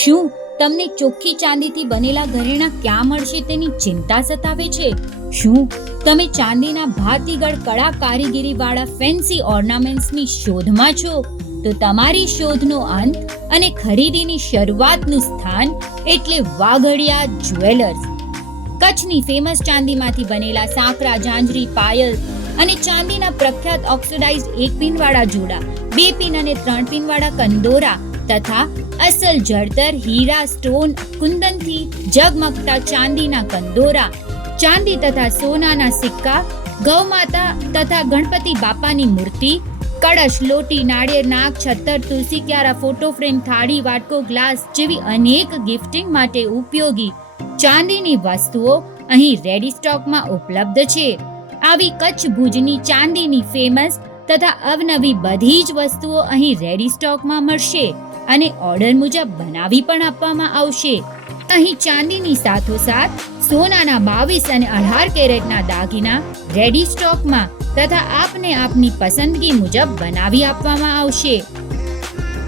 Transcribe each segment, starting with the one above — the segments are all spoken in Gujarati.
શું તમને ચોખ્ખી ચાંદીથી બનેલા ઘરેણાં ક્યાં મળશે તેની ચિંતા સતાવે છે? શું તમે ચાંદીના ભાતીગળ કળા કારીગીરીવાળા ફેન્સી ઓર્નામેન્ટ્સની શોધમાં છો? તો તમારી શોધનો અંત અને ખરીદીની શરૂઆતનું સ્થાન એટલે વાઘડિયા જ્વેલર્સ. કચ્છની ફેમસ ચાંદીમાંથી બનેલા સાંકરા, જાંજરી, પાયલ અને ચાંદીના પ્રખ્યાત ઓક્સિડાઇઝ્ડ 1 પિનવાળા જોડા, 2 પિન અને 3 પિનવાળા કંદોરા તથા અસલ જળતર હીરા, સ્ટોન, કુંદનથી ઝગમગતા ચાંદીના કંદોરા, ચાંદી તથા સોનાના સિક્કા, ગૌમાતા તથા ગણપતિ બાપાની મૂર્તિ, કળશ, લોટી, નાળિયેર, નાગ, છત્તર, તુલસી ક્યારા, ફોટો ફ્રેમ, થાળી, વાટકો, ગ્લાસ જેવી અનેક ગિફ્ટિંગ માટે ઉપયોગી ચાંદીની વસ્તુઓ અહીં રેડી સ્ટોકમાં ઉપલબ્ધ છે. આવી કચ્છ ભુજની ચાંદીની ફેમસ તથા અવનવી બધી જ વસ્તુઓ અહીં રેડી સ્ટોકમાં મળશે અને ઓર્ડર મુજબ બનાવી પણ આપવામાં આવશે. અહીં ચાંદીની સાથોસાથ સોનાના 22 અને 18 કેરેટના દાગીના રેડી સ્ટોકમાં તથા આપને આપની પસંદગી મુજબ બનાવી આપવામાં આવશે.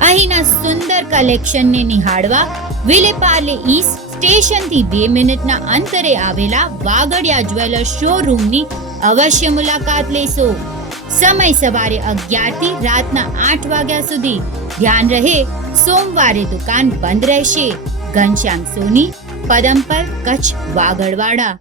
અહીંના સુંદર કલેક્શનને નિહાળવા વિલેપાર્લે ઈસ્ટ સ્ટેશનથી 2 મિનિટના અંતરે આવેલા વાઘડિયા જ્વેલર્સ શોરૂમની અવશ્ય મુલાકાત લેશો. સમય સવારે 11 થી રાતના 8 વાગ્યા સુધી. ધ્યાન રહે, સોમવારે દુકાન બંધ રહેશે. ઘનશ્યામ સોની, પદમપર, કચ્છ, વાગડવાડા.